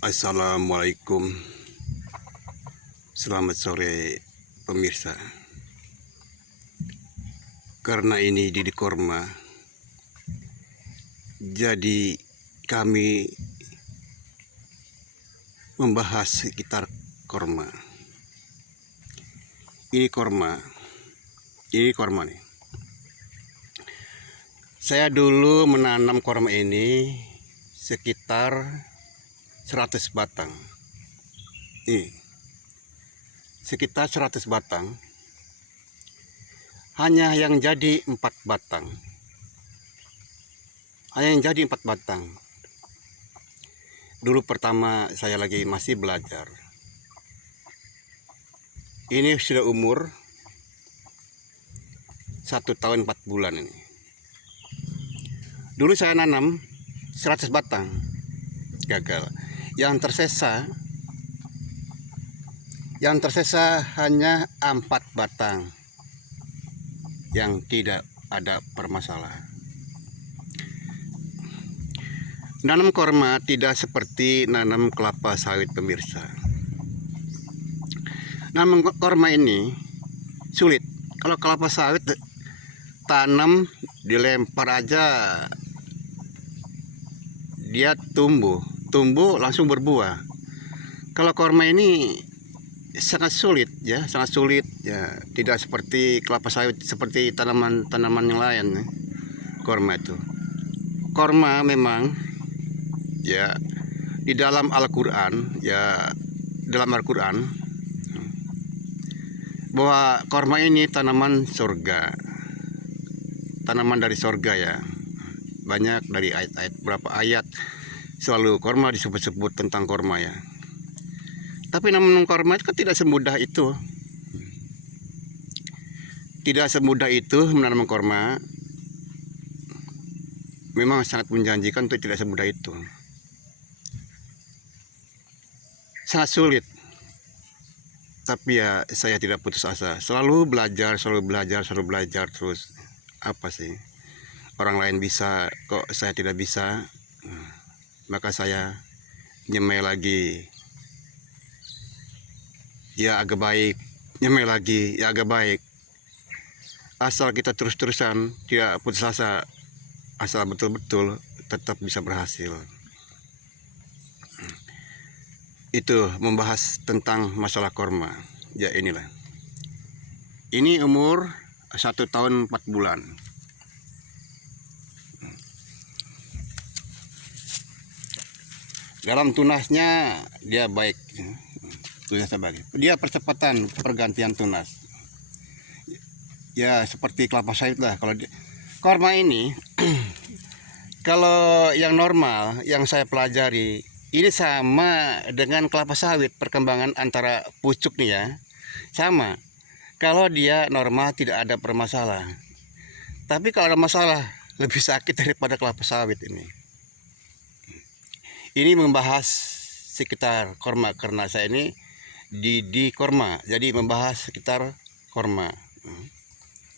Assalamualaikum. Selamat sore pemirsa. Karena ini Didi Korma, jadi kami membahas sekitar korma. Ini korma nih. Saya dulu menanam korma ini sekitar 100 batang. Ini sekitar 100 batang. Hanya yang jadi 4 batang. Dulu pertama saya lagi masih belajar. Ini sudah umur 1 tahun 4 bulan ini. Dulu saya nanam 100 batang. Gagal. Yang tersisa hanya 4 batang yang tidak ada permasalahan. Nanam korma tidak seperti nanam kelapa sawit pemirsa. Nanam korma ini sulit. Kalau kelapa sawit tanam dilempar aja dia tumbuh langsung berbuah. Kalau korma ini sangat sulit ya, tidak seperti kelapa sawit, seperti tanaman yang lain. Korma memang ya di dalam Al-Qur'an bahwa korma ini tanaman surga, tanaman dari surga ya. Banyak dari ayat-ayat, berapa ayat selalu korma disebut-sebut tentang korma ya. Tapi namun korma itu kan tidak semudah itu. Tidak semudah itu menanam korma. Memang sangat menjanjikan, untuk tidak semudah itu. Sangat sulit. Tapi ya saya tidak putus asa. Selalu belajar terus. Apa sih? Orang lain bisa, kok saya tidak bisa. Maka saya nyemai lagi. Ya agak baik. Nyemai lagi, ya agak baik. Asal kita terus-terusan, tidak putus asa. Asal betul-betul tetap bisa berhasil. Itu membahas tentang masalah korma. Ya inilah. Ini umur 1 tahun 4 bulan. Dalam tunasnya dia baik. Dia percepatan pergantian tunas. Ya seperti kelapa sawit lah. Kalau korma ini kalau yang normal yang saya pelajari, ini sama dengan kelapa sawit, perkembangan antara pucuk nih ya. Sama. Kalau dia normal tidak ada permasalahan. Tapi kalau ada masalah, lebih sakit daripada kelapa sawit ini. Ini membahas sekitar korma, karena saya ini di korma, jadi membahas sekitar korma.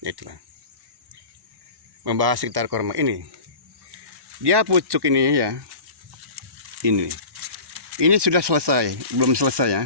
Itulah. Membahas sekitar korma ini. Dia pucuk ini ya. Ini sudah selesai, belum selesai ya.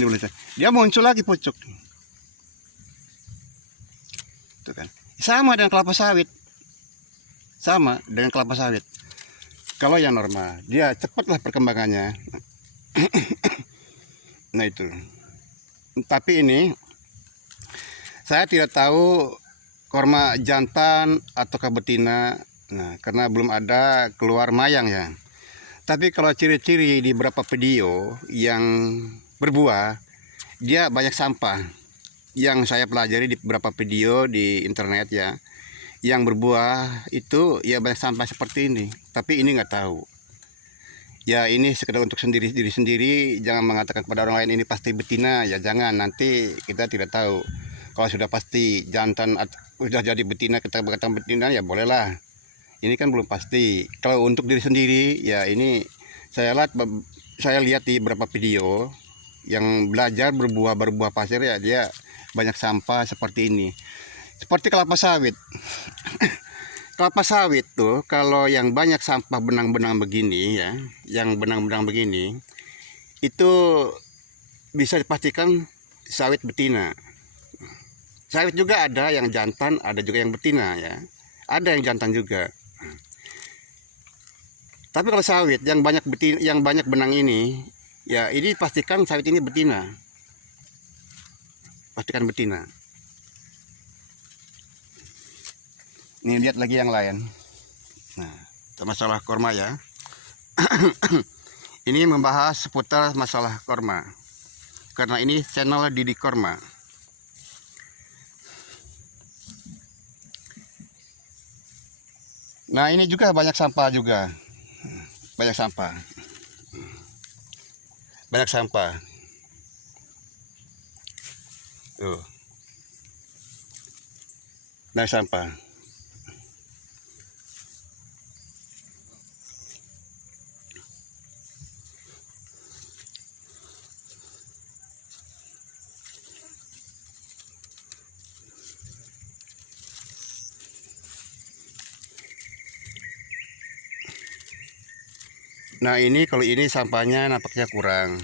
Ini belum selesai. Dia muncul lagi pucuk. Itu kan. Sama dengan kelapa sawit. Kalau yang normal, dia cepatlah perkembangannya. Nah itu. Tapi ini saya tidak tahu korma jantan atau betina. Nah, karena belum ada keluar mayang ya. Tapi kalau ciri-ciri di beberapa video yang berbuah, dia banyak sampah. Yang saya pelajari di beberapa video di internet ya, yang berbuah itu ya banyak sampah seperti ini. Tapi ini nggak tahu. Ya ini sekedar untuk diri sendiri, jangan mengatakan kepada orang lain ini pasti betina, ya jangan, nanti kita tidak tahu. Kalau sudah pasti jantan, sudah jadi betina, kita berkata betina ya bolehlah. Ini kan belum pasti. Kalau untuk diri sendiri ya ini saya lihat di beberapa video yang belajar berbuah pasir ya, dia banyak sampah seperti ini. Seperti kelapa sawit. Kelapa sawit tuh kalau yang banyak sampah benang-benang begini ya, yang benang-benang begini, itu bisa dipastikan sawit betina. Sawit juga ada yang jantan, ada juga yang betina ya. Ada yang jantan juga. Tapi kalau sawit yang banyak betina, yang banyak benang ini, ya ini pastikan sawit ini betina. Pastikan betina. Ini lihat lagi yang lain. Nah, masalah korma ya. Ini membahas seputar masalah korma. Karena ini channel Didi Korma. Nah, ini juga banyak sampah juga. Banyak sampah. Banyak sampah. Tuh. Banyak sampah. Nah, ini kalau ini sampahnya nampaknya kurang.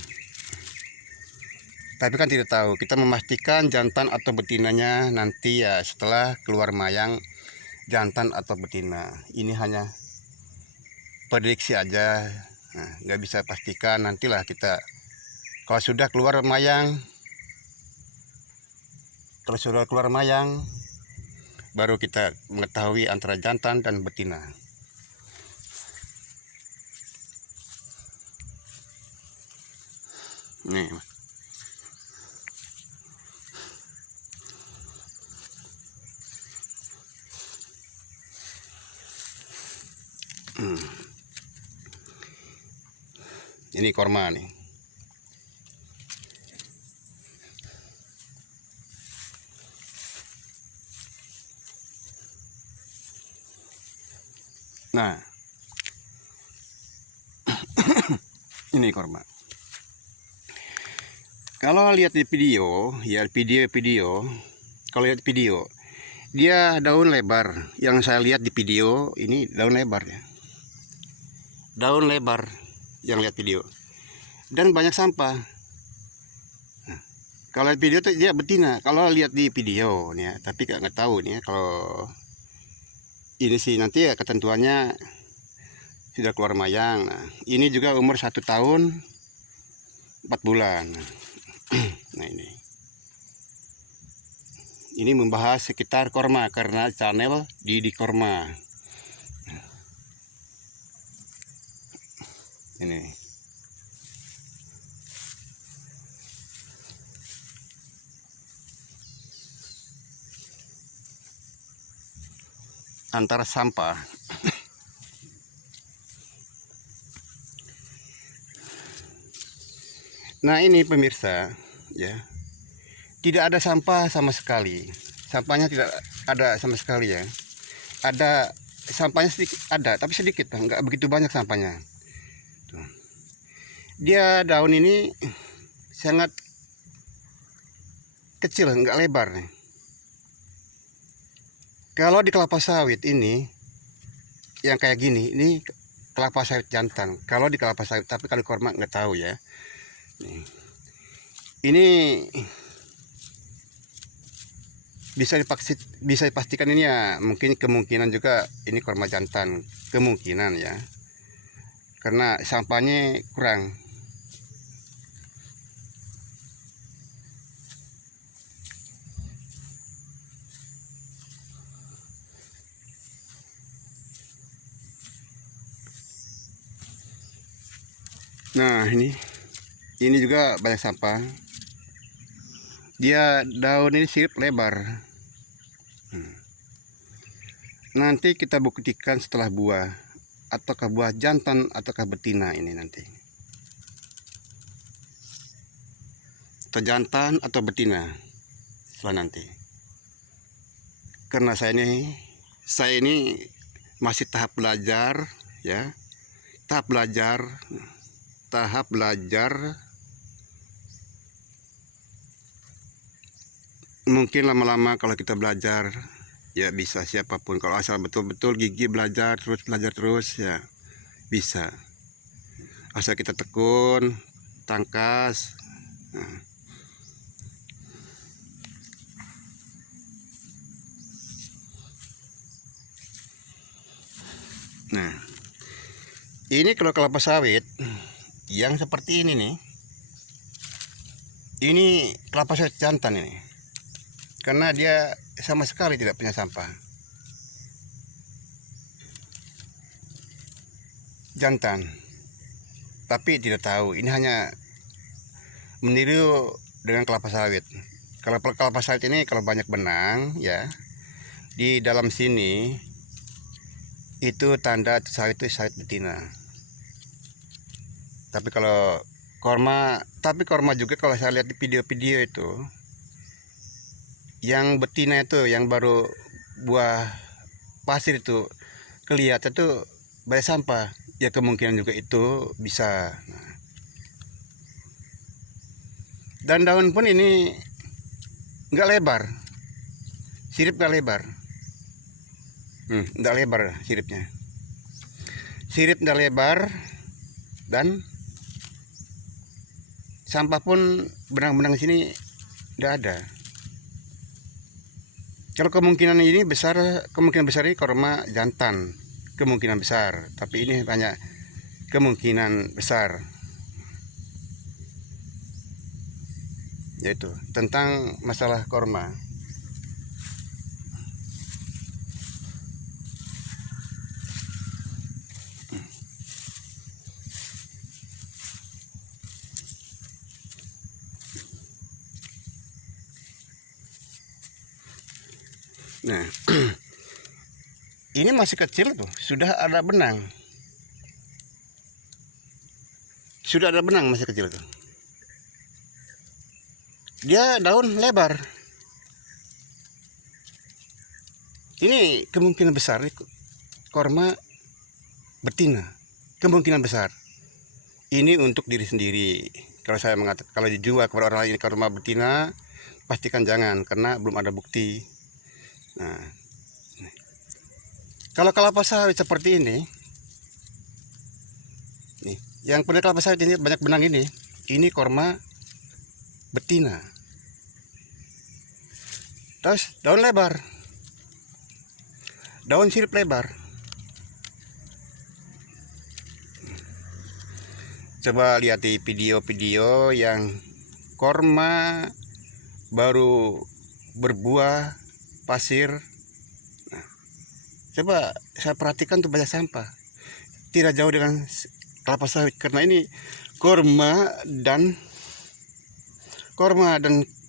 Tapi kan tidak tahu. Kita memastikan jantan atau betinanya nanti ya setelah keluar mayang, jantan atau betina. Ini hanya prediksi aja. Nah, nggak bisa pastikan, nantilah kita kalau sudah keluar mayang, baru kita mengetahui antara jantan dan betina. Nih. Ini korma nih. Nah, ini korma. Kalau lihat di video, ya video, kalau lihat video, dia daun lebar. Yang saya lihat di video ini daun lebar ya. Daun lebar yang lihat video. Dan banyak sampah. Nah, kalau lihat video tuh dia betina. Kalau lihat di video nih ya, tapi nggak tahu nih ya, kalau ini sih nanti ya ketentuannya sudah keluar mayang. Nah, ini juga umur 1 tahun 4 bulan. Nah, ini membahas sekitar korma karena channel Didi Korma. Ini antara sampah. Nah, ini pemirsa ya, tidak ada sampah sama sekali. Sampahnya tidak ada sama sekali ya. Ada sampahnya sedikit, ada tapi sedikit, nggak begitu banyak sampahnya. Tuh. Dia daun ini sangat kecil, nggak lebar nih. Kalau di kelapa sawit ini yang kayak gini, ini kelapa sawit jantan. Kalau di kelapa sawit, tapi kalau korma nggak tahu ya. Nih. Ini bisa dipastikan ini ya, mungkin kemungkinan juga ini korma jantan, kemungkinan ya, karena sampahnya kurang. Nah, ini juga banyak sampah. Dia daun ini sirip lebar. Nanti kita buktikan setelah buah, ataukah buah jantan ataukah betina ini nanti. Atau jantan atau betina setelah nanti. Karena saya ini masih tahap belajar ya. Tahap belajar. Mungkin lama-lama kalau kita belajar ya bisa siapapun, kalau asal betul-betul gigi belajar terus ya bisa, asal kita tekun tangkas. Nah, ini kalau kelapa sawit yang seperti ini nih, ini kelapa sawit jantan ini, karena dia sama sekali tidak punya sampah. Jantan, tapi tidak tahu ini hanya meniru dengan kelapa sawit. Kalau kelapa sawit ini kalau banyak benang ya, di dalam sini itu tanda sawit itu sawit betina. Tapi kalau korma juga kalau saya lihat di video-video itu, yang betina itu yang baru buah pasir itu kelihatan tuh banyak sampah. Ya kemungkinan juga itu bisa. Dan daun pun ini nggak lebar, sirip nggak lebar. Nggak lebar siripnya, sirip nggak lebar, dan sampah pun benang-benang sini nggak ada. Kalau kemungkinan ini besar, kemungkinan besar ini korma jantan, kemungkinan besar. Tapi ini banyak kemungkinan besar, yaitu tentang masalah korma. Nah, ini masih kecil tuh, sudah ada benang. Sudah ada benang masih kecil tuh. Dia daun lebar. Ini kemungkinan besar korma betina. Kemungkinan besar. Ini untuk diri sendiri. Kalau saya mengatakan, kalau dijual kepada orang lain ini korma betina, pastikan jangan, karena belum ada bukti. Nah, kalau kelapa sawit seperti ini, nih, yang punya kelapa sawit ini banyak benang ini korma betina. Terus daun lebar, daun sirip lebar. Coba lihat di video-video yang korma baru berbuah pasir. Nah, coba saya perhatikan tuh banyak sampah, tidak jauh dengan kelapa sawit, karena ini korma dan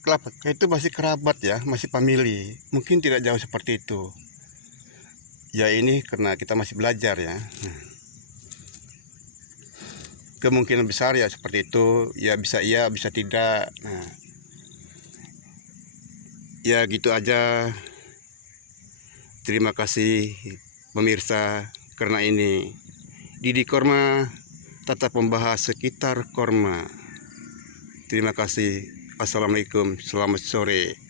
kelapa itu masih kerabat ya, masih family, mungkin tidak jauh seperti itu ya. Ini karena kita masih belajar ya. Kemungkinan besar ya seperti itu ya, bisa iya bisa tidak. Nah, ya gitu aja. Terima kasih pemirsa, karena ini Didi Korma tetap membahas sekitar korma. Terima kasih. Assalamualaikum, selamat sore.